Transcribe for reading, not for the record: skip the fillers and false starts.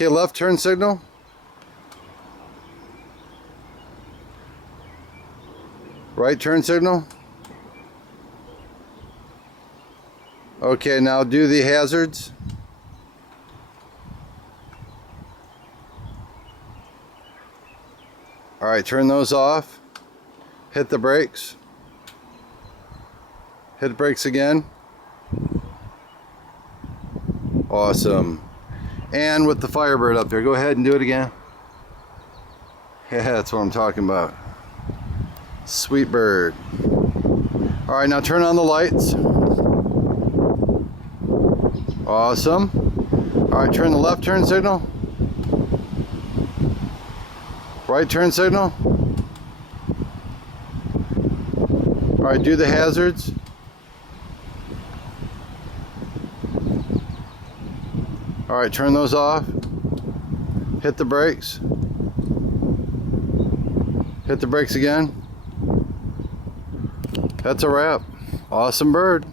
Okay, left turn signal. Right turn signal. Okay, now do the hazards. Alright, turn those off. Hit the brakes. Hit brakes again. Awesome. And with the Firebird up there, go ahead and do it again. Yeah, that's what I'm talking about. Sweet bird. Alright, now turn on the lights. Awesome. Alright, turn the left turn signal. Right turn signal. Alright, do the hazards. Alright, turn those off. Hit the brakes. Hit the brakes again. That's a wrap. Awesome bird.